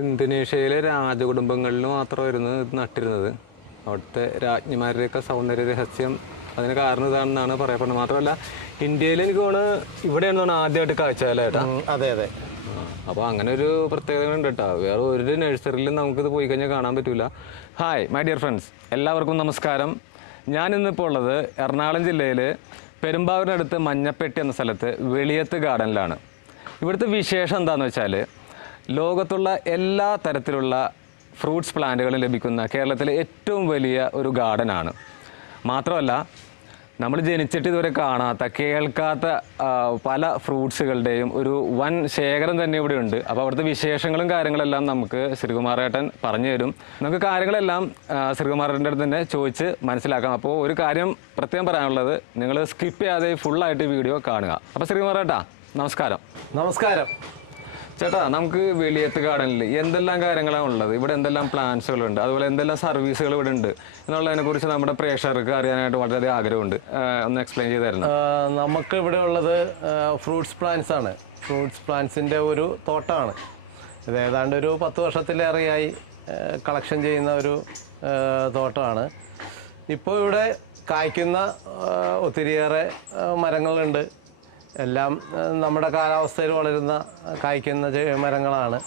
ഇന്തോനേഷ്യയിലെ രാജകുടുംബങ്ങളിൽ മാത്രമായിരുന്നു ഇത് നട്ടിരുന്നത്. അവിടുത്തെ രാജ്ഞിമാരുടെയൊക്കെ സൗന്ദര്യ രഹസ്യം അതിന് കാരണം ഇതാണെന്നാണ് പറയപ്പെടുന്നത്. മാത്രമല്ല ഇന്ത്യയിൽ എനിക്ക് തോന്നുന്നു ഇവിടെയാണ് ആദ്യമായിട്ട് കാഴ്ചാലേട്ടാ. അതെ അതെ. അപ്പോൾ അങ്ങനെ ഒരു പ്രത്യേകത ഉണ്ട് കേട്ടോ. വേറെ ഒരു നഴ്സറിയിലും നമുക്കിത് പോയി കഴിഞ്ഞാൽ കാണാൻ പറ്റില്ല. ഹായ് മൈ ഡിയർ ഫ്രണ്ട്സ്, എല്ലാവർക്കും നമസ്കാരം. ഞാനിന്നിപ്പോൾ ഉള്ളത് എറണാകുളം ജില്ലയിൽ പെരുമ്പാവൂരിനടുത്ത് മഞ്ഞപ്പെട്ടി എന്ന സ്ഥലത്ത് വെളിയത്ത് ഗാർഡനിലാണ്. ഇവിടുത്തെ വിശേഷം എന്താണെന്ന് വെച്ചാൽ ലോകത്തുള്ള എല്ലാ തരത്തിലുള്ള ഫ്രൂട്ട്സ് പ്ലാന്റുകളും ലഭിക്കുന്ന കേരളത്തിലെ ഏറ്റവും വലിയ ഒരു ഗാർഡനാണ്. മാത്രമല്ല നമ്മൾ ജനിച്ചിട്ട് ഇതുവരെ കാണാത്ത കേൾക്കാത്ത പല ഫ്രൂട്ട്സുകളുടെയും ഒരു വൻ ശേഖരം തന്നെ ഇവിടെ ഉണ്ട്. അപ്പോൾ അവിടുത്തെ വിശേഷങ്ങളും കാര്യങ്ങളെല്ലാം നമുക്ക് ശ്രീകുമാരേട്ടൻ പറഞ്ഞു തരും. നമുക്ക് കാര്യങ്ങളെല്ലാം ശ്രീകുമാരേട്ടൻ്റെ അടുത്ത് തന്നെ ചോദിച്ച് മനസ്സിലാക്കാം. അപ്പോൾ ഒരു കാര്യം പ്രത്യേകം പറയാനുള്ളത്, നിങ്ങൾ സ്കിപ്പ് ചെയ്യാതെ ഫുള്ളായിട്ട് വീഡിയോ കാണുക. അപ്പോൾ ശ്രീകുമാരേട്ടാ നമസ്കാരം. നമസ്കാരം ചേട്ടാ, നമുക്ക് വെളിയത്ത് ഗാർഡനിൽ എന്തെല്ലാം കാര്യങ്ങളാണ് ഉള്ളത്, ഇവിടെ എന്തെല്ലാം പ്ലാന്റ്സുകളുണ്ട്, അതുപോലെ എന്തെല്ലാം സർവീസുകൾ ഇവിടെ ഉണ്ട് എന്നുള്ളതിനെക്കുറിച്ച് നമ്മുടെ പ്രേക്ഷകർക്ക് അറിയാനായിട്ട് വളരെയധികം ആഗ്രഹമുണ്ട്. ഒന്ന് എക്സ്പ്ലെയിൻ ചെയ്ത് തരണം. നമുക്ക് ഇവിടെ ഉള്ളത് ഫ്രൂട്ട്സ് പ്ലാന്റ്സ് ആണ്. ഫ്രൂട്ട്സ് പ്ലാന്റ്സിൻ്റെ ഒരു തോട്ടമാണ് ഇത്. ഏതാണ്ട് ഒരു 10 വർഷത്തിലേറെയായി കളക്ഷൻ ചെയ്യുന്ന ഒരു തോട്ടമാണ്. ഇപ്പോൾ ഇവിടെ കായ്ക്കുന്ന ഒത്തിരിയേറെ മരങ്ങളുണ്ട്. എല്ലാം നമ്മുടെ കാലാവസ്ഥയിൽ വളരുന്ന കായ്ക്കുന്ന മരങ്ങളാണ്.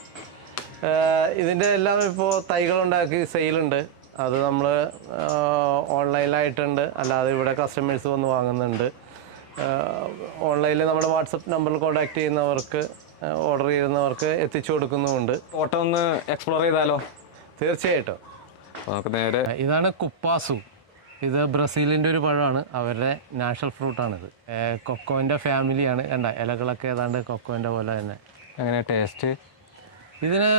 ഇതിൻ്റെ എല്ലാം ഇപ്പോൾ തൈകളുണ്ടാക്കി സെയിലുണ്ട്. അത് നമ്മൾ ഓൺലൈനിലായിട്ടുണ്ട്, അല്ലാതെ ഇവിടെ കസ്റ്റമേഴ്സ് വന്ന് വാങ്ങുന്നുണ്ട്. ഓൺലൈനിൽ നമ്മുടെ വാട്സപ്പ് നമ്പറിൽ കോൺടാക്ട് ചെയ്യുന്നവർക്ക്, ഓർഡർ ചെയ്യുന്നവർക്ക് എത്തിച്ചു കൊടുക്കുന്നുമുണ്ട്. തോട്ടം ഒന്ന് എക്സ്പ്ലോർ ചെയ്താലോ? തീർച്ചയായിട്ടും. നമുക്ക് നേരെ ഇതാണ് കുപ്പാസു. ഇത് ബ്രസീലിൻ്റെ ഒരു പഴമാണ്, അവരുടെ നാഷണൽ ഫ്രൂട്ടാണിത്. കൊക്കോൻ്റെ ഫാമിലിയാണ്. കണ്ട ഇലകളൊക്കെ ഏതാണ്ട് കൊക്കോൻ്റെ പോലെ തന്നെ. എങ്ങനെ ടേസ്റ്റ്? ഇതിന്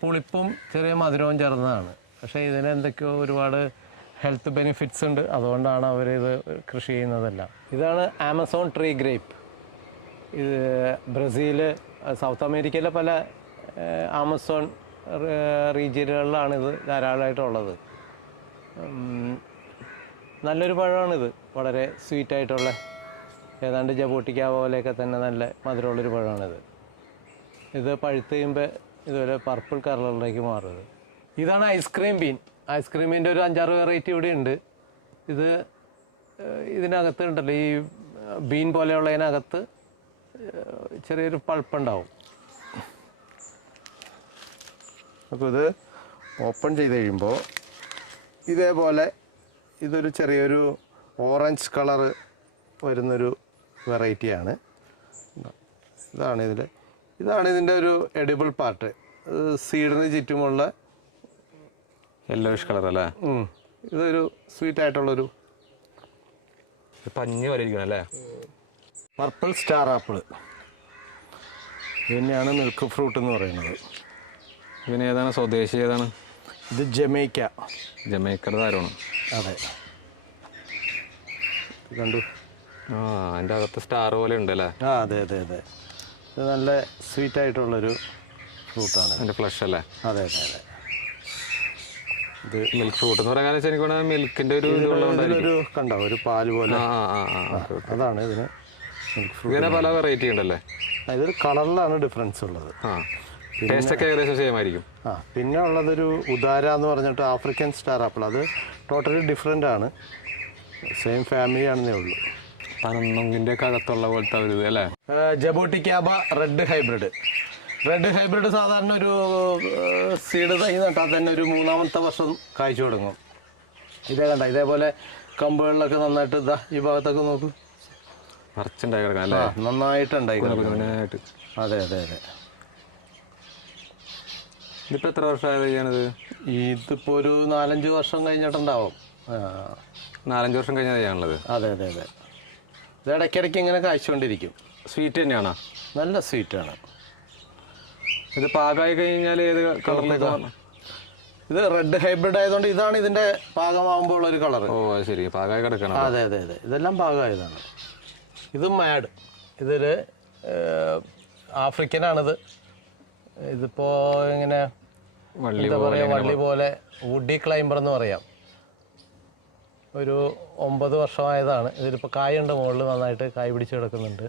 പുളിപ്പും ചെറിയ മധുരവും ചേർന്നതാണ്. പക്ഷേ ഇതിന് എന്തൊക്കെയോ ഒരുപാട് ഹെൽത്ത് ബെനിഫിറ്റ്സ് ഉണ്ട്, അതുകൊണ്ടാണ് അവരിത് കൃഷി ചെയ്യുന്നതെല്ലാം. ഇതാണ് ആമസോൺ ട്രീ ഗ്രേപ്പ്. ഇത് ബ്രസീൽ, സൗത്ത് അമേരിക്കയിലെ പല ആമസോൺ റീജിയനുകളിലാണ് ഇത് ധാരാളമായിട്ടുള്ളത്. നല്ലൊരു പഴമാണിത്, വളരെ സ്വീറ്റായിട്ടുള്ള, ഏതാണ്ട് ജബോട്ടിക്ക പോലെയൊക്കെ തന്നെ നല്ല മധുരമുള്ളൊരു പഴമാണിത്. ഇത് പഴുത്ത് കഴിയുമ്പോൾ ഇതുപോലെ പർപ്പിൾ കളറിലേക്ക് മാറുന്നത്. ഇതാണ് ഐസ്ക്രീം ബീൻ. ഐസ്ക്രീമിൻ്റെ ഒരു 5-6 വെറൈറ്റി ഇവിടെ ഉണ്ട്. ഇത് ഇതിനകത്ത് ഉണ്ടല്ലോ, ഈ ബീൻ പോലെയുള്ളതിനകത്ത് ചെറിയൊരു പൾപ്പുണ്ടാവും. അപ്പോൾ ഇത് ഓപ്പൺ ചെയ്ത് കഴിയുമ്പോൾ ഇതേപോലെ ഇതൊരു ചെറിയൊരു ഓറഞ്ച് കളറ് വരുന്നൊരു വെറൈറ്റിയാണ്. ഇതാണ് ഇതിൻ്റെ ഒരു എഡിബിൾ പാർട്ട്. സീഡിന് ചുറ്റുമുള്ള യെല്ലോയിഷ് കളർ അല്ലേ? ഇതൊരു സ്വീറ്റായിട്ടുള്ളൊരു പഞ്ഞി പോലെ ഇരിക്കണം അല്ലേ? Purple star apple. ഇതിനെയാണ് മിൽക്ക് ഫ്രൂട്ട് എന്ന് പറയുന്നത്. പിന്നെ ഏതാണ് സ്വദേശി? ഏതാണ് ഇത്? ജമൈക്ക. ജമൈക്കയുടെ താരമാണ്. അതെ, കണ്ടു. അതിൻ്റെ അകത്ത് സ്റ്റാർ പോലെ ഉണ്ടല്ലേ? അതെ അതെ അതെ. ഇത് നല്ല സ്വീറ്റായിട്ടുള്ളൊരു ഫ്രൂട്ടാണ്. അതിൻ്റെ ഫ്ലഷ് അല്ലേ? അതെ അതെ അതെ. ഇത് മിൽക്ക് ഫ്രൂട്ട് എന്ന് പറയാൻ വെച്ചാൽ എനിക്ക് മിൽക്കിൻ്റെ ഒരു കണ്ടോ, ഒരു പാല് പോലെ. അതാണ് ഇതിന് മിൽക്ക് ഫ്രൂട്ട്. ഇങ്ങനെ പല വെറൈറ്റി ഉണ്ടല്ലേ? ഇതൊരു കളറിലാണ് ഡിഫറൻസ് ഉള്ളത്. ടേസ്റ്റ് ഒക്കെ ഏകദേശം സെയിം ആയിരിക്കും. പിന്നെ ഉള്ളതൊരു ഉദാര എന്ന് പറഞ്ഞിട്ട് ആഫ്രിക്കൻ സ്റ്റാർ ആപ്പിൾ. അത് ടോട്ടലി ഡിഫറെൻ്റ് ആണ്. സെയിം ഫാമിലി ആണെന്നേ ഉള്ളൂ. പനന്നൊങ്ങിൻ്റെ ഒക്കെ അകത്തുള്ള പോലത്തെ ഒരു ഇത് അല്ലേ? Jaboticaba red hybrid. Red hybrid സാധാരണ ഒരു സീഡ് തൈ നട്ടാൽ തന്നെ ഒരു 3-ാമത്തെ വർഷം കായ്ച്ചു തുടങ്ങും. ഇതേ കണ്ട, ഇതേപോലെ കമ്പുകളിലൊക്കെ നന്നായിട്ട് ഇതാ ഈ ഭാഗത്തൊക്കെ നോക്കൂ, നിറച്ചുണ്ടായി കിടക്കാം അല്ലേ? നന്നായിട്ട് ഉണ്ടായി. അതെ അതെ അതെ. ഇതിപ്പോൾ എത്ര വർഷമായത് ചെയ്യാനത്? ഇതിപ്പോൾ ഒരു 4-5 വർഷം കഴിഞ്ഞിട്ടുണ്ടാവും. 4-5 വർഷം കഴിഞ്ഞാൽ ചെയ്യാനുള്ളത്? അതെ അതെ അതെ. ഇത് ഇടയ്ക്കിടയ്ക്ക് ഇങ്ങനെ കായ്ച്ചുകൊണ്ടിരിക്കും. സ്വീറ്റ് തന്നെയാണോ? നല്ല സ്വീറ്റാണ്. ഇത് പാകമായി കഴിഞ്ഞാൽ ഏത് കളറിലേക്ക്? ഇത് റെഡ് ഹൈബ്രിഡ് ആയതുകൊണ്ട് ഇതാണ് ഇതിൻ്റെ പാകമാകുമ്പോൾ ഒരു കളർ. ഓ ശരി, പാകമായി കിടക്കണം. അതെ അതെ അതെ, ഇതെല്ലാം പാകമായതാണ്. ഇത് മാഡ്. ഇതിൽ ആഫ്രിക്കനാണിത്. ഇതിപ്പോൾ ഇങ്ങനെ എന്താ പറയുക, വള്ളി പോലെ വുഡി ക്ലൈംബർ എന്ന് പറയാം. ഒരു 9 വർഷമായതാണ്. ഇതിലിപ്പോൾ കായുണ്ട്, മുകളിൽ നന്നായിട്ട് കായ് പിടിച്ച് കിടക്കുന്നുണ്ട്.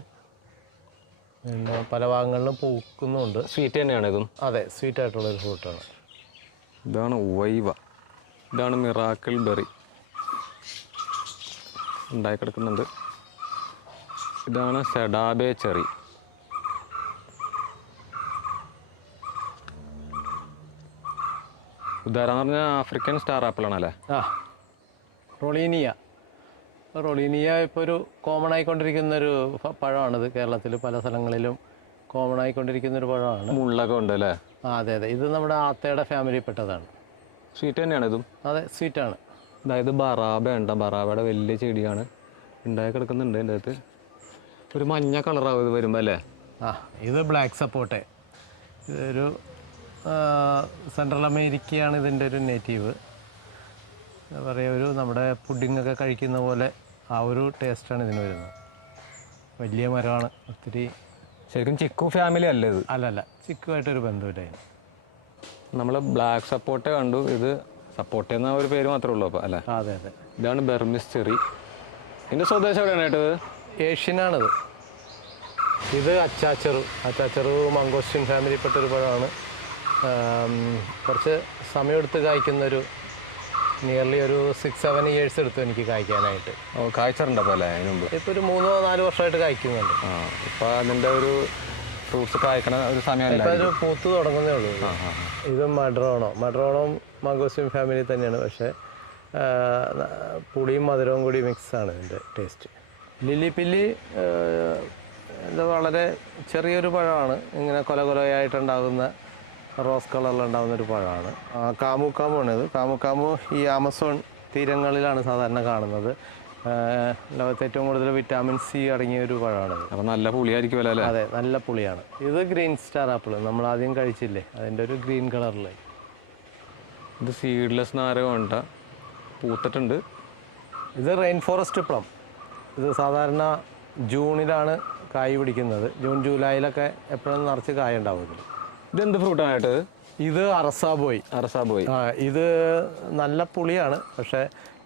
പിന്നെ പല ഭാഗങ്ങളിലും പൂക്കുന്നുണ്ട്. സ്വീറ്റ് തന്നെയാണ് ഇതും. അതെ, സ്വീറ്റ് ആയിട്ടുള്ളൊരു ഫ്രൂട്ടാണ്. ഇതാണ് വൈവ, ഇതാണ് മിറാക്കിൾ ബെറി ഉണ്ടായി കിടക്കുന്നുണ്ട്. ഇതാണ് സെഡാബെ ചെറി. ഉദാഹരണം പറഞ്ഞാൽ ആഫ്രിക്കൻ സ്റ്റാർ ആപ്പിളാണല്ലേ? ആ, റൊളീനിയ ഇപ്പോൾ ഒരു കോമൺ ആയിക്കൊണ്ടിരിക്കുന്നൊരു പഴമാണിത്. കേരളത്തിൽ പല സ്ഥലങ്ങളിലും കോമൺ ആയിക്കൊണ്ടിരിക്കുന്നൊരു പഴമാണ്. മുള്ളൊക്കെ ഉണ്ട് അല്ലേ? ആ, അതെ അതെ. ഇത് നമ്മുടെ ആത്തയുടെ ഫാമിലിയിൽപ്പെട്ടതാണ്. സ്വീറ്റ് തന്നെയാണ് ഇതും. അതെ, സ്വീറ്റാണ്. അതായത് ബറാബ ഉണ്ട്, ബറാബയുടെ വലിയ ചെടിയാണ് ഉണ്ടായി കിടക്കുന്നുണ്ട്. എൻ്റെ അകത്ത് ഒരു മഞ്ഞ കളറാവും ഇത് വരുമ്പോൾ അല്ലേ? ആ, ഇത് ബ്ലാക്ക് സപ്പോർട്ടേ. ഇതൊരു സെൻട്രൽ അമേരിക്കയാണ് ഇതിൻ്റെ ഒരു നേറ്റീവ്. എന്താ പറയുക, ഒരു നമ്മുടെ പുഡിങ്ങൊക്കെ കഴിക്കുന്ന പോലെ ആ ഒരു ടേസ്റ്റാണ് ഇതിന് വരുന്നത്. വലിയ മരമാണ്, ഒത്തിരി. ശരിക്കും ചിക്കു ഫാമിലി അല്ലേ ഇത്? അല്ലല്ല, ചിക്കുമായിട്ടൊരു ബന്ധമില്ല അതിന്. നമ്മൾ ബ്ലാക്ക് സപ്പോർട്ട കണ്ടു, ഇത് സപ്പോർട്ട എന്ന ഒരു പേര് മാത്രമേ ഉള്ളൂ അപ്പോൾ അല്ലേ? അതെ അതെ. ഇതാണ് ബെർമിസ് ചെറി. ഇതിൻ്റെ സ്വദേശം എവിടെയാണ് കേട്ടത്? ഏഷ്യനാണിത്. ഇത് അച്ചാച്ചെറു മംഗോസ്റ്റിൻ ഫാമിലിയിൽപ്പെട്ടൊരു പഴമാണ്. കുറച്ച് സമയമെടുത്ത് കായ്ക്കുന്നൊരു, നിയർലി ഒരു 6-7 ഇയേഴ്സ് എടുത്തു എനിക്ക് കായ്ക്കാനായിട്ട്. ഓ, കായ്ച്ചറുണ്ടപ്പോൾ അല്ലേ അതിന് മുമ്പ്? ഇപ്പോൾ ഒരു 3-4 വർഷമായിട്ട് കായ്ക്കുന്നുണ്ട്. ആ, ഇപ്പോൾ അതിൻ്റെ ഒരു ഫ്രൂട്ട്സ് കായ്ക്കണ ഒരു സമയമല്ല, ഇപ്പോൾ ഒരു പൂത്ത് തുടങ്ങുന്നേ ഉള്ളൂ. ഇത് മഡ്രോണോ മംഗോസ്റ്റിൻ ഫാമിലി തന്നെയാണ്. പക്ഷേ പുളിയും മധുരവും കൂടി മിക്സാണ് ഇതിൻ്റെ ടേസ്റ്റ്. ലില്ലി പില്ലി എന്താ വളരെ ചെറിയൊരു പഴമാണ്. ഇങ്ങനെ കൊലകൊലയായിട്ടുണ്ടാകുന്ന റോസ് കളറിലുണ്ടാകുന്ന ഒരു പഴമാണ്. കാമുകാമുമാണിത്. കാമുകാമു ഈ ആമസോൺ തീരങ്ങളിലാണ് സാധാരണ കാണുന്നത്. ലോകത്ത് ഏറ്റവും കൂടുതൽ വിറ്റാമിൻ സി അടങ്ങിയ ഒരു പഴമാണിത്. അപ്പോൾ നല്ല പുളിയായിരിക്കുമല്ലോ അല്ലേ? അതെ, നല്ല പുളിയാണ്. ഇത് ഗ്രീൻ സ്റ്റാർ ആപ്പിൾ, നമ്മൾ ആദ്യം കഴിച്ചില്ലേ, അതിൻ്റെ ഒരു ഗ്രീൻ കളറിലായി. ഇത് സീഡ്ലെസ് നാരകമുണ്ട, പൂത്തിട്ടുണ്ട്. ഇത് റെയിൻ ഫോറസ്റ്റ് പ്ലം. ഇത് സാധാരണ ജൂണിലാണ് കായ് പിടിക്കുന്നത്. ജൂൺ ജൂലൈയിലൊക്കെ എപ്പോഴും നിറച്ച് കായ ഉണ്ടാവും. ഇതെന്ത് ഫ്രൂട്ടാണായിട്ട്? ഇത് അറസാബോയ്. ഇത് നല്ല പുളിയാണ്, പക്ഷേ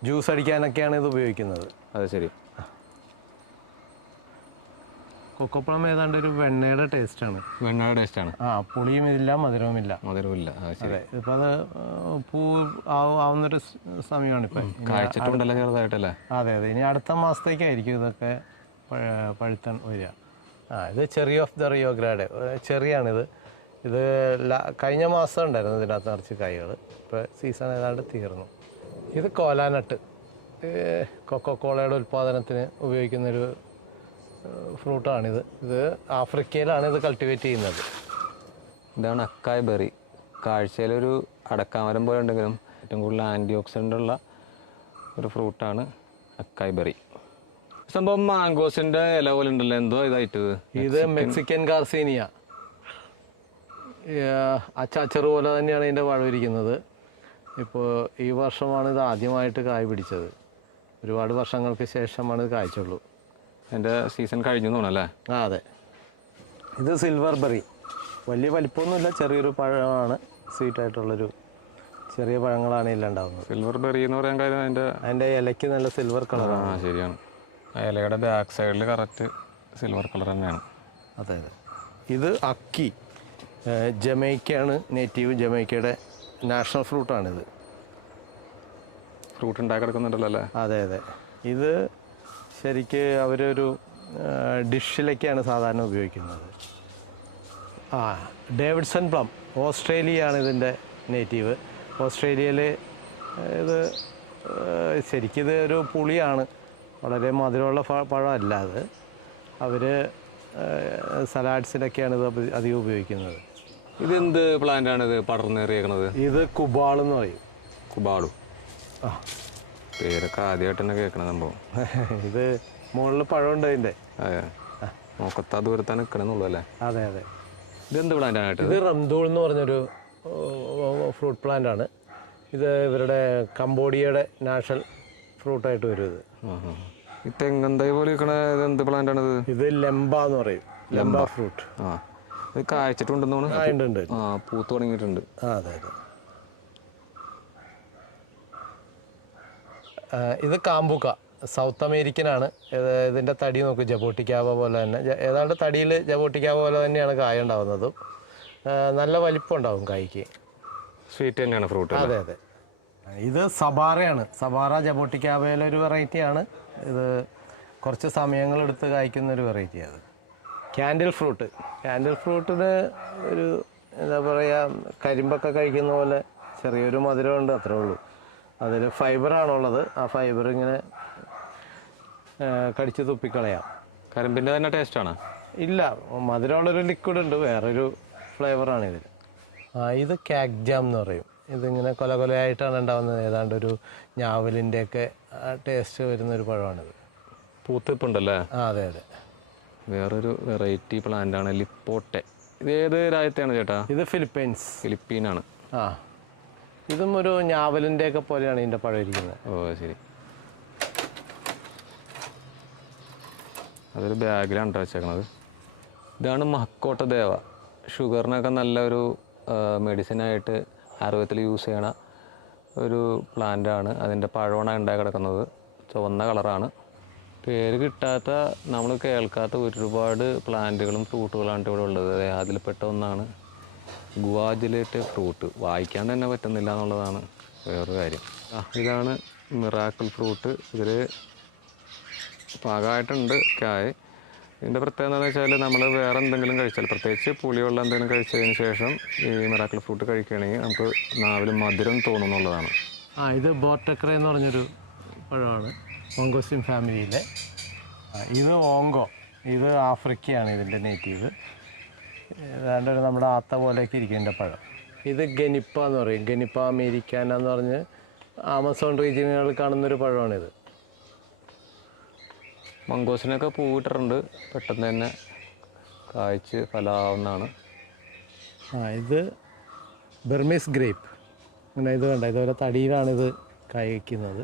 ജ്യൂസ് അടിക്കാനൊക്കെയാണ് ഇത് ഉപയോഗിക്കുന്നത്. അത് ശരി. കൊക്കോപ്പഴം ഏതാണ്ട് ഒരു വെണ്ണയുടെ ടേസ്റ്റാണ്. വെണ്ണയുടെ ടേസ്റ്റാണ്. ആ, പുളിയും ഇല്ല, മധുരവുമില്ല. അതെ, ഇപ്പം അത് പൂ ആവുന്നൊരു സമയമാണ് ഇപ്പം. കാഴ്ചട്ടുണ്ടല്ലോ ചെറുതായിട്ടല്ലേ? അതെ അതെ. ഇനി അടുത്ത മാസത്തേക്കായിരിക്കും ഇതൊക്കെ പഴുത്താൻ വരിക. ഇത് ചെറി ഓഫ് ദ റിയോ ഗ്രാഡെ ചെറിയാണിത്. ഇത് കഴിഞ്ഞ മാസം ഉണ്ടായിരുന്നു ഇതിനകത്ത് നിറച്ച് കായ്കൾ. ഇപ്പോൾ സീസൺ ഏതാണ്ട് തീർന്നു. ഇത് കോലാനട്ട്, കൊക്കോക്കോളയുടെ ഉൽപ്പാദനത്തിന് ഉപയോഗിക്കുന്നൊരു ഫ്രൂട്ടാണിത്. ഇത് ആഫ്രിക്കയിലാണ് ഇത് കൾട്ടിവേറ്റ് ചെയ്യുന്നത്. ഇതാണ് അക്കായ് ബെറി. കാഴ്ചയിലൊരു അടക്കാമരം പോലെ ഉണ്ടെങ്കിലും ഏറ്റവും കൂടുതൽ ആൻറ്റി ഓക്സിഡൻ്റ് ഉള്ള ഒരു ഫ്രൂട്ടാണ് അക്കായ് ബെറി. സംഭവം മാംഗോസിൻ്റെ ഇല പോലെ ഉണ്ടല്ലോ, എന്തോ ഇതായിട്ട്? ഇത് മെക്സിക്കൻ ഗാർസീനിയ. അച്ചാച്ചെറു പോലെ തന്നെയാണ് ഇതിൻ്റെ പഴമിരിക്കുന്നത്. ഇപ്പോൾ ഈ വർഷമാണ് ഇത് ആദ്യമായിട്ട് കായ് പിടിച്ചത്. ഒരുപാട് വർഷങ്ങൾക്ക് ശേഷമാണ് ഇത് കായ്ച്ചുള്ളൂ. എൻ്റെ സീസൺ കഴിഞ്ഞു തോന്നല്ലേ? ആ, അതെ. ഇത് സിൽവർ ബെറി. വലിയ വലിപ്പമൊന്നുമില്ല, ചെറിയൊരു പഴമാണ്. സ്വീറ്റായിട്ടുള്ളൊരു ചെറിയ പഴങ്ങളാണ് ഇതിൽ ഉണ്ടാകുന്നത്. സിൽവർ ബെറി എന്ന് പറയാൻ കാര്യം അതിൻ്റെ ഇലയ്ക്ക് നല്ല സിൽവർ കളറാണ്. ആ, ശരിയാണ്. ആ ഇലയുടെ ബാക്ക് സൈഡിൽ കറക്റ്റ് സിൽവർ കളർ തന്നെയാണ്. അതെ അതെ. ഇത് അക്കി, ജമൈക്കയാണ് നേറ്റീവ്. ജമൈക്കയുടെ നാഷണൽ ഫ്രൂട്ടാണിത്. ഫ്രൂട്ട് ഉണ്ടാക്കി കിടക്കുന്നുണ്ടല്ലോ അല്ലേ? അതെ അതെ. ഇത് ശരിക്ക് അവരൊരു ഡിഷിലേക്കാണ് സാധാരണ ഉപയോഗിക്കുന്നത്. ഡേവിഡ്സൺ പ്ലം, ഓസ്ട്രേലിയയാണ് ഇതിൻ്റെ നേറ്റീവ്. ഓസ്ട്രേലിയയിൽ ഇത് ശരിക്കിത് ഒരു പുളിയാണ്, വളരെ മധുരമുള്ള പഴമല്ല അത്. അവർ സലാഡ്സിലൊക്കെയാണ് ഇത് അധികം ഉപയോഗിക്കുന്നത്. ഇതെന്ത് പ്ലാന്റാണിത് പടർന്നേറിയേക്കണത്? ഇത് കുബാൾ എന്ന് പറയും. കുബാളു. ആ, പേരൊക്കെ ആദ്യമായിട്ട് തന്നെ കേൾക്കണ സംഭവം. ഇത് മുകളിൽ പഴമുണ്ട് അതിൻ്റെ. അതെ, നോക്കത്താ ദൂരത്താണ് നിൽക്കണമെന്നുള്ളൂ അല്ലേ? അതെ അതെ. ഇതെന്ത് പ്ലാന്റാനായിട്ട്? ഇത് റംദൂൾ എന്ന് പറഞ്ഞൊരു ഫ്രൂട്ട് പ്ലാന്റ് ആണ്. ഇത് ഇവരുടെ കംബോഡിയയുടെ നാഷണൽ ഫ്രൂട്ടായിട്ട് വരും. ഇത് ഈ തെങ്ങന്തൈ പോലെ നിൽക്കണ ഇതെന്ത് പ്ലാന്റാണിത്? ഇത് ലെമ്പ എന്ന് പറയും. ലെമ്പ ഫ്രൂട്ട്. ആ, ഇത് കായ്ച്ചിട്ടുണ്ടെന്ന് ഉണ്ട്. ആ, പൂത്ത് തുടങ്ങിയിട്ടുണ്ട്. അതെ അതെ. ഇത് കാമ്പുക്ക. സൗത്ത് അമേരിക്കനാണ്. ഇതിൻ്റെ തടി നോക്ക്, ജബോട്ടിക്കാവ പോലെ തന്നെ, ഏതാണ്ട് തടിയിൽ ജബോട്ടിക്കാവ പോലെ തന്നെയാണ് കായ ഉണ്ടാവുന്നതും. നല്ല വലിപ്പം ഉണ്ടാവും കായ്ക്ക്. സ്വീറ്റ് തന്നെയാണ് ഫ്രൂട്ട്. അതെ അതെ. ഇത് സബാറയാണ്. സബാറ ജബോട്ടിക്കാവയിലെ ഒരു വെറൈറ്റിയാണ്. ഇത് കുറച്ച് സമയങ്ങളെടുത്ത് കായ്ക്കുന്ന ഒരു വെറൈറ്റിയാണ്. Candle fruit. ക്യാൻഡിൽ ഫ്രൂട്ടിന് ഒരു എന്താ പറയുക, കരിമ്പൊക്കെ കഴിക്കുന്ന പോലെ ചെറിയൊരു മധുരമുണ്ട്, അത്രേ ഉള്ളൂ. അതിൽ ഫൈബറാണുള്ളത്. ആ ഫൈബർ ഇങ്ങനെ കടിച്ച് തുപ്പിക്കളയാം. കരിമ്പിൻ്റെ തന്നെ ടേസ്റ്റാണ്? ഇല്ല, മധുരമുള്ളൊരു ലിക്വിഡ് ഉണ്ട്, വേറൊരു ഫ്ലേവറാണ് ഇതിൽ. ഇത് കാക് ജാം എന്ന് പറയും. ഇതിങ്ങനെ കൊല കൊലയായിട്ടാണ് ഉണ്ടാകുന്നത്. ഏതാണ്ട് ഒരു ഞാവലിൻ്റെയൊക്കെ ടേസ്റ്റ് വരുന്നൊരു പഴമാണിത്. പൂത്തിപ്പുണ്ടല്ലേ? അതെ അതെ. വേറൊരു വെറൈറ്റി പ്ലാന്റ് ആണ് ലിപ്പോട്ടെ. ഇത് ഏത് രാജ്യത്തെയാണ് ചേട്ടാ? ഇത് ഫിലിപ്പീനാണ്. ആ, ഇതും ഒരു ഞാവലിൻ്റെയൊക്കെ പോലെയാണ് ഇതിൻ്റെ പഴം ഇരിക്കുന്നത്. ഓ ശരി. അതൊരു ബാഗിലാണ് വെച്ചേക്കണത്. ഇതാണ് മഹക്കോട്ട ദേവ. ഷുഗറിനൊക്കെ നല്ലൊരു മെഡിസിനായിട്ട് ആയുർവേദത്തിൽ യൂസ് ചെയ്യണ ഒരു പ്ലാന്റാണ്. അതിൻ്റെ പഴമാണ് ഉണ്ടായി കിടക്കുന്നത്. ചുവന്ന കളറാണ്. പേര് കിട്ടാത്ത, നമ്മൾ കേൾക്കാത്ത ഒരുപാട് പ്ലാന്റുകളും ഫ്രൂട്ടുകളാണ് ഇവിടെ ഉള്ളത്. അതിൽപ്പെട്ട ഒന്നാണ് ഗുവാജിലേറ്റ് ഫ്രൂട്ട്. വായിക്കാൻ തന്നെ പറ്റുന്നില്ല എന്നുള്ളതാണ് വേറൊരു കാര്യം. ഇതാണ് മിറാക്കിൾ ഫ്രൂട്ട്. ഇതിൽ പാകമായിട്ടുണ്ട് കായ. ഇതിൻ്റെ പ്രത്യേകത എന്താണെന്ന് വെച്ചാൽ, നമ്മൾ വേറെ എന്തെങ്കിലും കഴിച്ചാൽ, പ്രത്യേകിച്ച് പുളിയുള്ള എന്തെങ്കിലും കഴിച്ചതിന് ശേഷം ഈ മിറാക്കിൾ ഫ്രൂട്ട് കഴിക്കുകയാണെങ്കിൽ നമുക്ക് നാവിൽ മധുരം തോന്നുന്നുള്ളതാണ്. ഇത് ബോർട്ടക്ര എന്ന് പറഞ്ഞൊരു പഴമാണ്, ഓങ്കോസിൻ ഫാമിലിയിലെ. ഇത് ഓങ്കോ. ഇത് ആഫ്രിക്കയാണ് ഇതിൻ്റെ നേറ്റീവ്. ഏതാണ്ട് ഒരു നമ്മുടെ ആത്ത പോലെയൊക്കെ ഇരിക്കും ഇതിൻ്റെ പഴം. ഇത് ഗനിപ്പ എന്ന് പറയും. ഗനിപ്പ അമേരിക്കാന എന്ന് പറഞ്ഞ് ആമസോൺ റീജിയനുകളിൽ കാണുന്നൊരു പഴമാണിത്. മംഗോസിനൊക്കെ പൂവിട്ടിട്ടുണ്ട്. പെട്ടെന്ന് തന്നെ കായ്ച്ച് ഫലമാവുന്നതാണ്. ഇത് ബർമീസ് ഗ്രേപ്പ്. ഇങ്ങനെ ഇത് കണ്ട, ഇതുപോലെ തടിയിലാണിത് കായ്ക്കുന്നത്.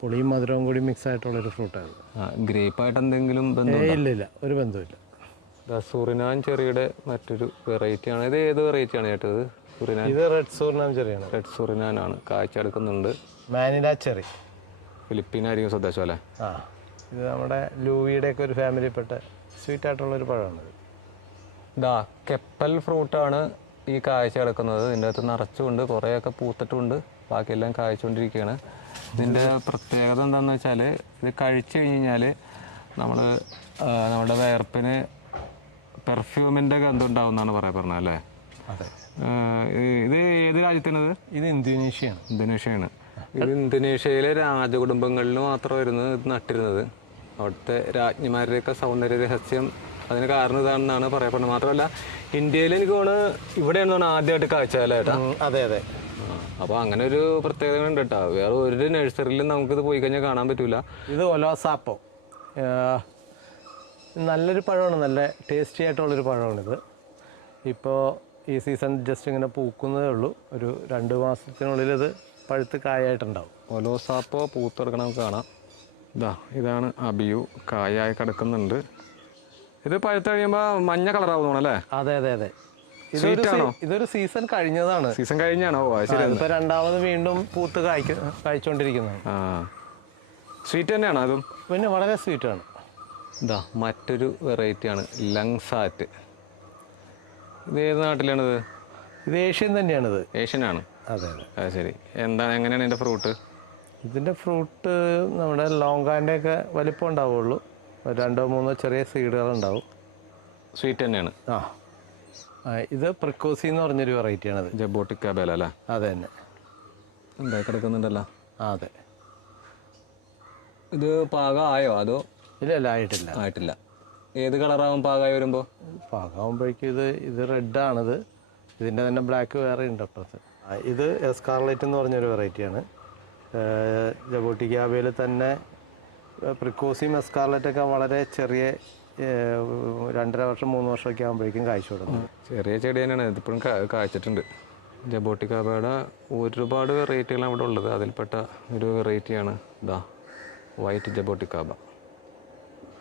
പുളിയും മധുരവും കൂടി മിക്സ് ആയിട്ടുള്ളൊരു ഫ്രൂട്ടാണ്. ഗ്രേപ്പായിട്ട് എന്തെങ്കിലും ബന്ധം? ഇല്ല, ഒരു ബന്ധമില്ല. സുറിനാൻ ചെറിയുടെ മറ്റൊരു വെറൈറ്റിയാണ്. ഇത് ഏത് വെറൈറ്റിയാണ് ചേട്ടത്? സുറിനാൻ. ഇത് റെഡ് സൂറിനാൻ ചെറിയാണ്. റെഡ് സുറിനാനാണ്. കായ്ച്ചെടുക്കുന്നുണ്ട്. Manila cherry. ഫിലിപ്പീനായിരിക്കും സ്വദേശം അല്ലേ? ഇത് നമ്മുടെ ലൂവിയുടെയൊക്കെ ഒരു ഫാമിലിയിൽപ്പെട്ട സ്വീറ്റ് ആയിട്ടുള്ളൊരു പഴമാണിത്. ഇതാ കെപ്പൽ ഫ്രൂട്ടാണ് ഈ കായ്ച്ച കിടക്കുന്നത്. ഇതിൻ്റെ അകത്ത് നിറച്ചുകൊണ്ട് കുറേയൊക്കെ പൂത്തിട്ടുമുണ്ട്. ബാക്കിയെല്ലാം കായ്ച്ചുകൊണ്ടിരിക്കുകയാണ്. ഇതിൻ്റെ പ്രത്യേകത എന്താണെന്ന് വെച്ചാൽ, ഇത് കഴിച്ചു കഴിഞ്ഞാൽ നമ്മുടെ വിയർപ്പിന് പെർഫ്യൂമിൻ്റെ ഗന്ധം ഉണ്ടാവുമെന്നാണ് പറഞ്ഞത് അല്ലേ? അതെ. ഇത് ഏത് രാജ്യത്താണിത്? ഇത് ഇന്തോനേഷ്യയാണ്. ഇത് ഇന്തോനേഷ്യയിലെ രാജകുടുംബങ്ങളിൽ മാത്രമായിരുന്നു ഇത് നട്ടിരുന്നത്. അവിടുത്തെ രാജ്ഞിമാരുടെയൊക്കെ സൗന്ദര്യ രഹസ്യം അതിന് കാരണം ഇതാണെന്നാണ് പറയപ്പെടുന്നത്. മാത്രമല്ല ഇന്ത്യയിൽ എനിക്ക് തോന്നുന്നു ഇവിടെയാണ് ആദ്യമായിട്ട് കാഴ്ചയല്ലേ ഏട്ടാ? അതെ അതെ. അപ്പോൾ അങ്ങനെ ഒരു പ്രത്യേകത ഉണ്ട് കേട്ടോ. വേറെ ഒരു നഴ്സറിയിലും നമുക്കിത് പോയി കഴിഞ്ഞാൽ കാണാൻ പറ്റില്ല. ഇത് ഒലോസാപ്പോ. നല്ലൊരു പഴമാണ്, നല്ല ടേസ്റ്റി ആയിട്ടുള്ളൊരു പഴമാണിത്. ഇപ്പോൾ ഈ സീസൺ ജസ്റ്റ് ഇങ്ങനെ പൂക്കുന്നതേ ഉള്ളൂ. ഒരു 2 മാസത്തിനുള്ളിൽ ഇത് പഴുത്ത് കായായിട്ടുണ്ടാവും. ഒലോസാപ്പോ പൂത്തെടുക്കണം കാണാം. ഇതാണ് അബിയു. കായായി കിടക്കുന്നുണ്ട്. ഇത് പഴുത്ത് കഴിയുമ്പോൾ മഞ്ഞ കളറാവുന്നു അല്ലേ? അതെ അതെ അതെ. ഇതൊരു സീസൺ കഴിഞ്ഞതാണ്. സീസൺ കഴിഞ്ഞാണോ? ഇപ്പൊ രണ്ടാമത് വീണ്ടും പൂത്ത് കായ്ച്ചോണ്ടിരിക്കുന്നത്. സ്വീറ്റ് തന്നെയാണോ അതും? പിന്നെ വളരെ സ്വീറ്റാണ്. മറ്റൊരു വെറൈറ്റിയാണ് ലങ്സാറ്റ്. ഇത് ഏത് നാട്ടിലാണിത്? ഇത് ഏഷ്യൻ തന്നെയാണിത്. ഏഷ്യനാണ്? അതെ അതെ. ശരി. എങ്ങനെയാണ് ഇതിൻ്റെ ഫ്രൂട്ട്? ഇതിൻ്റെ ഫ്രൂട്ട് നമ്മുടെ ലോങ്കാൻ്റെ ഒക്കെ വലിപ്പം ഉണ്ടാവുള്ളൂ. 2-3 ചെറിയ സീഡുകളുണ്ടാവും. സ്വീറ്റ് തന്നെയാണ്. ഇത് പ്രിക്കോസി എന്ന് പറഞ്ഞൊരു വെറൈറ്റിയാണത്. ജബോട്ടിക്ക ബേല അല്ലേ? അതെ തന്നെ. എന്തായി കിടക്കുന്നുണ്ടല്ലോ. അതെ. ഇത് പാകമായോ അതോ? ഇല്ല, ആയിട്ടില്ല. ഏത് കളറാവും പാകമായി വരുമ്പോൾ? പാകമാകുമ്പോഴേക്കും ഇത് റെഡാണിത്. ഇതിൻ്റെ തന്നെ ബ്ലാക്ക് വേറെ ഉണ്ട് അപ്പുറത്ത്. ഇത് എസ്കാർലൈറ്റ് എന്ന് പറഞ്ഞൊരു വെറൈറ്റിയാണ്. ജബോട്ടിക്കാബയിൽ തന്നെ പ്രിക്കോസിയും എസ്കാർലറ്റൊക്കെ വളരെ ചെറിയ 2.5 വർഷം 3 വർഷമൊക്കെ ആകുമ്പോഴേക്കും കായ്ച്ചു കൊടുക്കുന്നത്. ചെറിയ ചെടി തന്നെയാണ്. ഇതിപ്പോഴും കായ്ച്ചിട്ടുണ്ട്. ജബോട്ടിക്കാബയുടെ ഒരുപാട് വെറൈറ്റികളാണ് അവിടെ ഉള്ളത്. അതിൽപ്പെട്ട ഒരു വെറൈറ്റിയാണ് വൈറ്റ് ജബോട്ടിക്കാബ.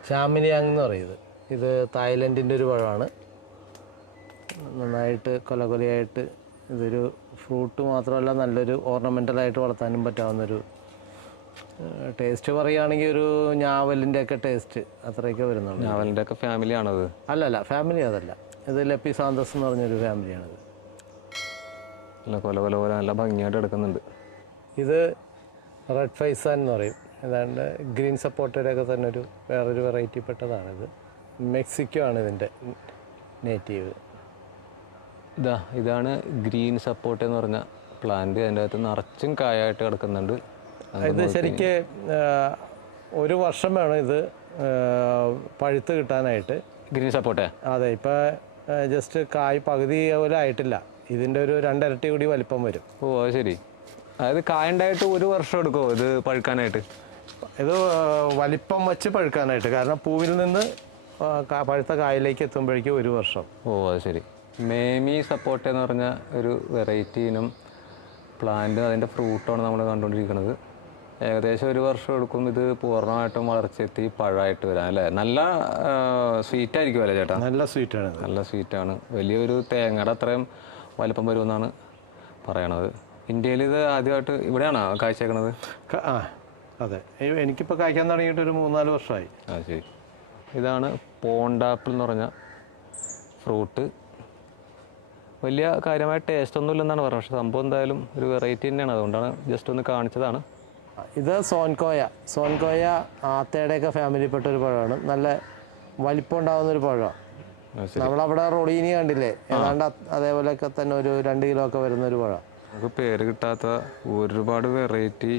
ഷാമിലിയാങ് എന്ന് പറയുന്നത്. ഇത് തായ്ലൻഡിൻ്റെ ഒരു പഴമാണ്. നന്നായിട്ട് കൊലകൊലയായിട്ട് ഇതൊരു ഫ്രൂട്ട് മാത്രമല്ല, നല്ലൊരു ഓർണമെൻ്റലായിട്ട് വളർത്താനും പറ്റാവുന്നൊരു ടേസ്റ്റ് പറയുകയാണെങ്കിൽ ഒരു ഞാവലിൻ്റെ ഒക്കെ ടേസ്റ്റ് അത്രയൊക്കെ വരുന്നുണ്ട്. ഞാവലിൻ്റെ ഒക്കെ ഫാമിലിയാണത്? അല്ലല്ല, ഫാമിലി അതല്ല. ഇത് ലെപ്പിസാന്തസ് എന്ന് പറഞ്ഞൊരു ഫാമിലിയാണിത്. നല്ല കൊല കൊല പോലെ നല്ല ഭംഗിയായിട്ട് എടുക്കുന്നുണ്ട്. ഇത് റെഡ് ഫൈസാൻ എന്ന് പറയും. ഏതാണ്ട് ഗ്രീൻ സപ്പോർട്ടയുടെ ഒക്കെ തന്നെ ഒരു വേറൊരു വെറൈറ്റി പെട്ടതാണിത്. മെക്സിക്കോ ആണ് ഇതിൻ്റെ നേറ്റീവ്. ഇതാണ് ഗ്രീൻ സപ്പോർട്ട് എന്ന് പറഞ്ഞ പ്ലാന്റ്. അതിൻ്റെ അകത്ത് നിറച്ചും കായായിട്ട് കിടക്കുന്നുണ്ട്. ഇത് ശരിക്ക് ഒരു വർഷം വേണം ഇത് പഴുത്ത് കിട്ടാനായിട്ട്. ഗ്രീൻ സപ്പോർട്ടേ? അതെ, ഇപ്പം ജസ്റ്റ് കായ് പകുതി പോലെ ആയിട്ടില്ല. ഇതിൻ്റെ ഒരു 2 ഇരട്ടി കൂടി വലിപ്പം വരും. ഓ, അത് ശരി. അതായത് കായ ഉണ്ടായിട്ട് ഒരു വർഷം എടുക്കുമോ ഇത് പഴുക്കാനായിട്ട്? ഇത് വലിപ്പം വെച്ച് പഴുക്കാനായിട്ട്. കാരണം പൂവിൽ നിന്ന് പഴുത്ത കായയിലേക്ക് എത്തുമ്പോഴേക്കും ഒരു വർഷം. ഓ, അത് ശരി. മേമി സപ്പോർട്ട എന്ന് പറഞ്ഞ ഒരു വെറൈറ്റി ഇനം പ്ലാന്റ്, അതിൻ്റെ ഫ്രൂട്ടാണ് നമ്മൾ കണ്ടുകൊണ്ടിരിക്കുന്നത്. ഏകദേശം ഒരു വർഷം എടുക്കും ഇത് പൂർണ്ണമായിട്ടും വളർച്ചയെത്തി പഴമായിട്ട് വരാൻ, അല്ലേ? നല്ല സ്വീറ്റ് ആയിരിക്കും അല്ലേ ചേട്ടാ? നല്ല സ്വീറ്റാണ്. നല്ല സ്വീറ്റാണ്. വലിയൊരു തേങ്ങയുടെ അത്രയും വലിപ്പം വരുമെന്നാണ് പറയണത്. ഇന്ത്യയിൽ ഇത് ആദ്യമായിട്ട് ഇവിടെയാണോ കാഴ്ചവെക്കണത്? ആ, അതെ. എനിക്കിപ്പോൾ കായ്ക്കാൻ തുടങ്ങിയിട്ട് ഒരു 3-4 വർഷമായി. ആ, ശരി. ഇതാണ് പോണ്ടാപ്പിൾ എന്ന് പറഞ്ഞ ഫ്രൂട്ട്. വലിയ കാര്യമായ ടേസ്റ്റ് ഒന്നും ഇല്ലെന്നാണ് പറയുന്നത്. പക്ഷേ സംഭവം എന്തായാലും ഒരു വെറൈറ്റി തന്നെയാണ്. അതുകൊണ്ടാണ് ജസ്റ്റ് ഒന്ന് കാണിച്ചതാണ്. ഇത് സോൻകോയ ആത്തയുടെയൊക്കെ ഫാമിലിയിൽപ്പെട്ട ഒരു പഴമാണ്. നല്ല വലിപ്പം ഉണ്ടാകുന്നൊരു പഴമാണ്. നമ്മളവിടെ റൊളീനി കണ്ടില്ലേ, ഏതാണ്ട് അതേപോലെയൊക്കെ തന്നെ ഒരു 2 കിലോ ഒക്കെ വരുന്നൊരു പഴം. നമുക്ക് പേര് കിട്ടാത്ത ഒരുപാട് വെറൈറ്റി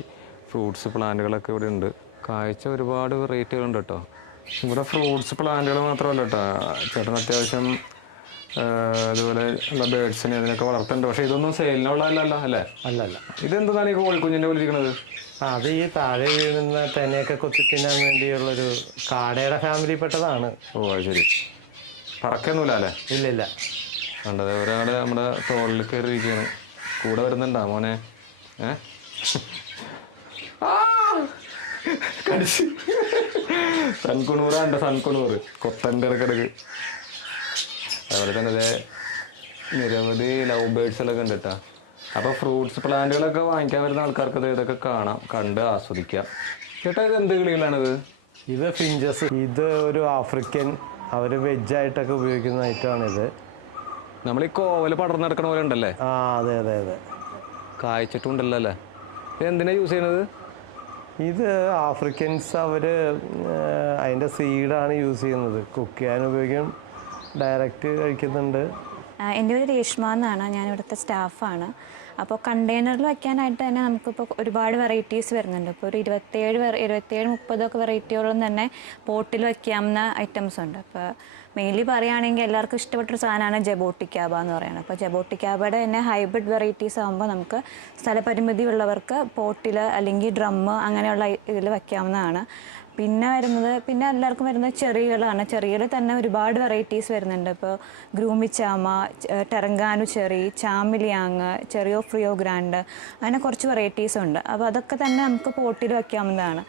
ഫ്രൂട്ട്സ് പ്ലാന്റുകളൊക്കെ ഇവിടെ ഉണ്ട്. കാഴ്ച ഒരുപാട് വെറൈറ്റികളുണ്ട് കേട്ടോ. ഇവിടെ ഫ്രൂട്ട്സ് പ്ലാന്റുകൾ മാത്രമല്ല കേട്ടോ, ചേട്ടൻ അത്യാവശ്യം അതുപോലെ ഉള്ള ബേഡ്സിനെ അതിനൊക്കെ വളർത്തുന്നുണ്ട്. പക്ഷേ ഇതൊന്നും സെയിലിനുള്ളതല്ല അല്ലേ? അല്ലല്ല. ഇതെന്താണ് ഈ കോഴിക്കുഞ്ഞിൻ്റെ പോലെ ഇരിക്കുന്നത്? അത് ഈ താഴെ വീഴുന്ന തെനയൊക്കെ കൊത്തി തിന്നാൻ വേണ്ടിയുള്ളൊരു കാടയുടെ ഫാമിലിയിൽപ്പെട്ടതാണ്. ഓ, അത് ശരി. പറക്കൊന്നുമില്ല അല്ലേ? ഇല്ലില്ല. കണ്ടത് ഒരാള് നമ്മുടെ തോളിൽ കയറിയിരിക്കുകയാണ്. കൂടെ വരുന്നുണ്ടാ മോനെ? കടിച്ച് സൺകുണൂറാണ്ട്, സൺകുണൂറ് കൊത്തൻ്റെ ഇടക്കിടക്ക്. അതുപോലെ തന്നെ ഇതേ നിരവധി ലവ് ബേഡ്സുകളൊക്കെ ഉണ്ട് കേട്ടോ. അപ്പോൾ ഫ്രൂട്ട്സ് പ്ലാന്റുകളൊക്കെ വാങ്ങിക്കാൻ വരുന്ന ആൾക്കാർക്ക് ഇതൊക്കെ കാണാം, കണ്ട് ആസ്വദിക്കാം. ചേട്ടാ, ഇത് എന്ത് കിളികളാണിത്? ഇത് ഫിഞ്ചസ്. ഇത് ഒരു ആഫ്രിക്കൻ, അവർ വെജായിട്ടൊക്കെ ഉപയോഗിക്കുന്ന ഐറ്റമാണിത്. നമ്മൾ ഈ കോവല് പടർന്ന് നടക്കണ പോലെ ഉണ്ടല്ലേ? ആ, അതെ അതെ അതെ. കായ്ച്ചിട്ടുണ്ടല്ലോ അല്ലേ? ഇത് എന്തിനാണ് യൂസ് ചെയ്യണത്? ഇത് ആഫ്രിക്കൻസ് അവർ അതിൻ്റെ സീഡാണ് യൂസ് ചെയ്യുന്നത്. കുക്ക് ചെയ്യാൻ ഉപയോഗിക്കും, ഡയറക്റ്റ് കഴിക്കുന്നുണ്ട്. എൻ്റെ പേര് രേഷ്മ എന്നാണ്, ഞാൻ ഇവിടുത്തെ സ്റ്റാഫാണ്. അപ്പോൾ കണ്ടെയ്നറിൽ വയ്ക്കാനായിട്ട് തന്നെ നമുക്കിപ്പോൾ ഒരുപാട് വെറൈറ്റീസ് വരുന്നുണ്ട്. ഇപ്പോൾ ഒരു 27-30 വെറൈറ്റിയോളം തന്നെ പോട്ടിൽ വയ്ക്കാവുന്ന ഐറ്റംസ് ഉണ്ട്. അപ്പോൾ മെയിൻലി പറയുകയാണെങ്കിൽ എല്ലാവർക്കും ഇഷ്ടപ്പെട്ടൊരു സാധനമാണ് ജബോട്ടിക്കാബ എന്ന് പറയുന്നത്. അപ്പോൾ ജബോട്ടിക്കാബയുടെ തന്നെ ഹൈബ്രിഡ് വെറൈറ്റീസ് ആകുമ്പോൾ നമുക്ക് സ്ഥലപരിമിതി ഉള്ളവർക്ക് പോട്ടിൽ അല്ലെങ്കിൽ ഡ്രമ്മ് അങ്ങനെയുള്ള ഇതിൽ വയ്ക്കാവുന്നതാണ്. പിന്നെ എല്ലാവർക്കും വരുന്നത് ചെറികളാണ്. ചെറിയിൽ തന്നെ ഒരുപാട് വെറൈറ്റീസ് വരുന്നുണ്ട്. ഇപ്പോൾ ഗ്രൂമിച്ചാമ, ടെറങ്കാനു ചെറി, ചാമിലിയാങ്, ചെറി ഓഫ് റിയോ ഗ്രാൻഡ്, അങ്ങനെ കുറച്ച് വെറൈറ്റീസ് ഉണ്ട്. അപ്പോൾ അതൊക്കെ തന്നെ നമുക്ക് പോട്ടിൽ വയ്ക്കാവുന്നതാണ്.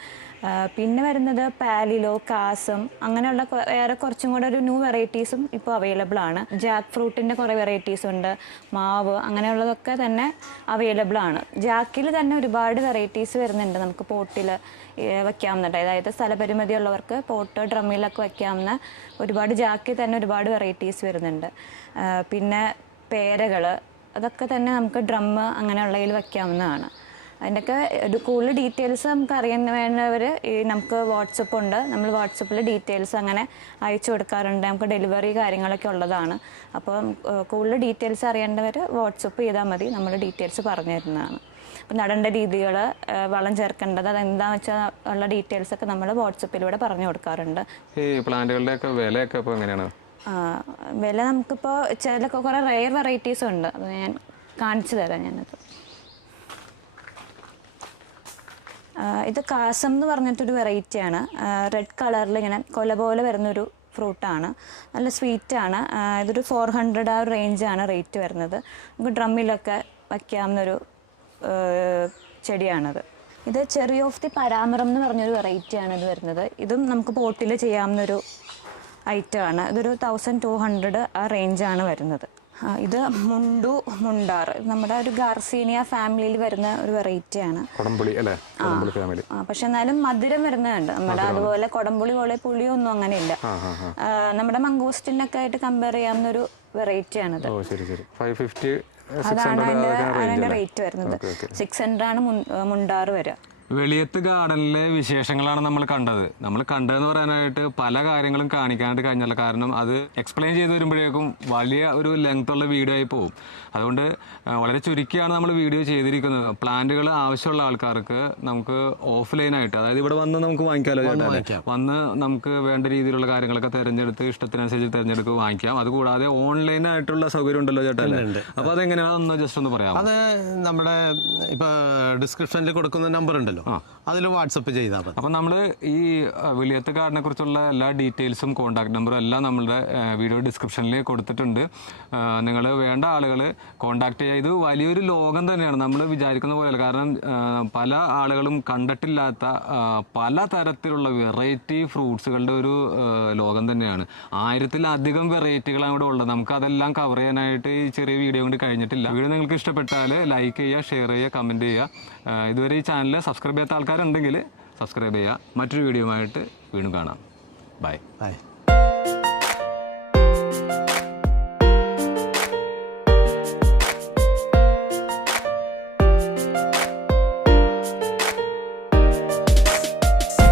പിന്നെ വരുന്നത് പാലിലോ, കാസം, അങ്ങനെയുള്ള വേറെ കുറച്ചും കൂടെ ഒരു ന്യൂ വെറൈറ്റീസും ഇപ്പോൾ അവൈലബിൾ ആണ്. ജാക്ക് ഫ്രൂട്ടിൻ്റെ കുറേ വെറൈറ്റീസ് ഉണ്ട്, മാവ്, അങ്ങനെയുള്ളതൊക്കെ തന്നെ അവൈലബിൾ ആണ്. ജാക്കിൽ തന്നെ ഒരുപാട് വെറൈറ്റീസ് വരുന്നുണ്ട് നമുക്ക് പോട്ടിൽ വയ്ക്കാവുന്നുണ്ട്. അതായത് സ്ഥലപരിമിതി ഉള്ളവർക്ക് പോട്ട് ഡ്രമ്മിലൊക്കെ വയ്ക്കാവുന്ന ഒരുപാട് ജാക്കിൽ തന്നെ ഒരുപാട് വെറൈറ്റീസ് വരുന്നുണ്ട്. പിന്നെ പേരകൾ, അതൊക്കെ തന്നെ നമുക്ക് ഡ്രമ്മ് അങ്ങനെയുള്ളതിൽ വയ്ക്കാവുന്നതാണ്. അതിൻ്റെയൊക്കെ കൂടുതൽ ഡീറ്റെയിൽസ് നമുക്ക് അറിയാൻ വേണ്ടവർ നമുക്ക് വാട്സപ്പ് ഉണ്ട്. നമ്മൾ വാട്സപ്പിൽ ഡീറ്റെയിൽസ് അങ്ങനെ അയച്ചു കൊടുക്കാറുണ്ട്. നമുക്ക് ഡെലിവറി കാര്യങ്ങളൊക്കെ ഉള്ളതാണ്. അപ്പോൾ കൂടുതൽ ഡീറ്റെയിൽസ് അറിയേണ്ടവർ വാട്സപ്പ് ചെയ്താൽ മതി, നമ്മൾ ഡീറ്റെയിൽസ് പറഞ്ഞു തരുന്നതാണ്. അപ്പോൾ നടേണ്ട രീതികൾ, വളം ചേർക്കേണ്ടത്, അതെന്താണെന്ന് വെച്ചാൽ ഉള്ള ഡീറ്റെയിൽസൊക്കെ നമ്മൾ വാട്സപ്പിലൂടെ പറഞ്ഞു കൊടുക്കാറുണ്ട്. ഈ പ്ലാന്റുകളുടെയൊക്കെ വിലയൊക്കെ ഇപ്പോൾ എങ്ങനെയാണ്? വില നമുക്കിപ്പോൾ ചിലൊക്കെ കുറേ റെയർ വെറൈറ്റീസ് ഉണ്ട്. അത് ഞാൻ കാണിച്ചു തരാം. ഞാനത് ഇത് കാസം എന്ന് പറഞ്ഞിട്ടൊരു വെറൈറ്റിയാണ്. റെഡ് കളറിൽ ഇങ്ങനെ കൊല പോലെ വരുന്നൊരു ഫ്രൂട്ടാണ്. നല്ല സ്വീറ്റാണ്. ഇതൊരു 400 ആ ഒരു റേഞ്ചാണ് റേറ്റ് വരുന്നത്. നമുക്ക് ഡ്രമ്മിലൊക്കെ വയ്ക്കാവുന്നൊരു ചെടിയാണത്. ഇത് ചെറി ഓഫ് ദി പരാമരം എന്ന് പറഞ്ഞൊരു വെറൈറ്റിയാണ് ഇത് വരുന്നത്. ഇതും നമുക്ക് പോട്ടിൽ ചെയ്യാവുന്നൊരു ഐറ്റമാണ്. ഇതൊരു 1200 ആ റേഞ്ചാണ് വരുന്നത്. ഇത് മുണ്ടാർ, നമ്മുടെ ഒരു ഗാർസീനിയ ഫാമിലിയിൽ വരുന്ന ഒരു വെറൈറ്റിയാണ്. കൊടംപുളി അല്ലേ? കൊടംപുളി ഫാമിലി. പക്ഷെ എന്നാലും മധുരം വരുന്നുണ്ട്. നമ്മുടെ അതുപോലെ കൊടംപുളി പോലെ പുളിയൊന്നും അങ്ങനെ ഇല്ല. നമ്മുടെ മംഗോസ്റ്റിനൊക്കെ ആയിട്ട് കമ്പയർ ചെയ്യാവുന്നൊരു വെറൈറ്റിയാണിത്. അതാണ് അതിന്റെ റേറ്റ് വരുന്നത്. 600 ആണ് മുണ്ടാർ വരിക. വെളിയത്ത് ഗാർഡനിലെ വിശേഷങ്ങളാണ് നമ്മൾ കണ്ടത്. നമ്മൾ കണ്ടതെന്ന് പറയാനായിട്ട് പല കാര്യങ്ങളും കാണിക്കാനായിട്ട് കഴിഞ്ഞില്ല. കാരണം അത് എക്സ്പ്ലെയിൻ ചെയ്ത് വരുമ്പോഴേക്കും വലിയ ഒരു ലെങ്ത് ഉള്ള വീഡിയോ ആയി പോകും. അതുകൊണ്ട് വളരെ ചുരുക്കിയാണ് നമ്മൾ വീഡിയോ ചെയ്തിരിക്കുന്നത്. പ്ലാന്റുകൾ ആവശ്യമുള്ള ആൾക്കാർക്ക് നമുക്ക് ഓഫ്ലൈനായിട്ട്, അതായത് ഇവിടെ വന്ന് നമുക്ക് വാങ്ങിക്കാമല്ലോ ചേട്ടാ, വന്ന് നമുക്ക് വേണ്ട രീതിയിലുള്ള കാര്യങ്ങളൊക്കെ തിരഞ്ഞെടുത്ത് ഇഷ്ടത്തിനനുസരിച്ച് തിരഞ്ഞെടുത്ത് വാങ്ങിക്കാം. അതുകൂടാതെ ഓൺലൈനായിട്ടുള്ള സൗകര്യം ഉണ്ടല്ലോ ചേട്ടാ? അപ്പോൾ അതെങ്ങനെയാണെന്ന് ജസ്റ്റ് ഒന്ന് പറയാം. അത് നമ്മുടെ ഇപ്പോൾ ഡിസ്ക്രിപ്ഷനിൽ കൊടുക്കുന്ന നമ്പർ ഉണ്ടല്ലോ, അതിൽ വാട്സപ്പ് ചെയ്താൽ മതി. അപ്പം നമ്മൾ ഈ വെളിയത്ത് ഗാർഡനെ കുറിച്ചുള്ള എല്ലാ ഡീറ്റെയിൽസും കോൺടാക്ട് നമ്പറും എല്ലാം നമ്മളുടെ വീഡിയോ ഡിസ്ക്രിപ്ഷനിൽ കൊടുത്തിട്ടുണ്ട്. നിങ്ങൾ വേണ്ട ആളുകൾ കോൺടാക്ട് ചെയ്യുക. ഇത് വലിയൊരു ലോകം തന്നെയാണ്, നമ്മൾ വിചാരിക്കുന്ന പോലെയല്ല. കാരണം പല ആളുകളും കണ്ടിട്ടില്ലാത്ത പല തരത്തിലുള്ള വെറൈറ്റി ഫ്രൂട്ട്സുകളുടെ ഒരു ലോകം തന്നെയാണ്. 1000-ലധികം വെറൈറ്റികളാണ് ഇവിടെ ഉള്ളത്. നമുക്ക് അതെല്ലാം കവർ ചെയ്യാനായിട്ട് ഈ ചെറിയ വീഡിയോ കൊണ്ട് കഴിഞ്ഞിട്ടില്ല. വീഡിയോ നിങ്ങൾക്ക് ഇഷ്ടപ്പെട്ടാൽ ലൈക്ക് ചെയ്യുക, ഷെയർ ചെയ്യുക, കമൻറ്റ് ചെയ്യുക. ഇതുവരെ ഈ ചാനൽ സബ്സ്ക്രൈബ് ചെയ്യാത്ത ആൾക്കാരുണ്ടെങ്കിൽ സബ്സ്ക്രൈബ് ചെയ്യുക. മറ്റൊരു വീഡിയോ ആയിട്ട് വീണ്ടും കാണാം. ബൈ.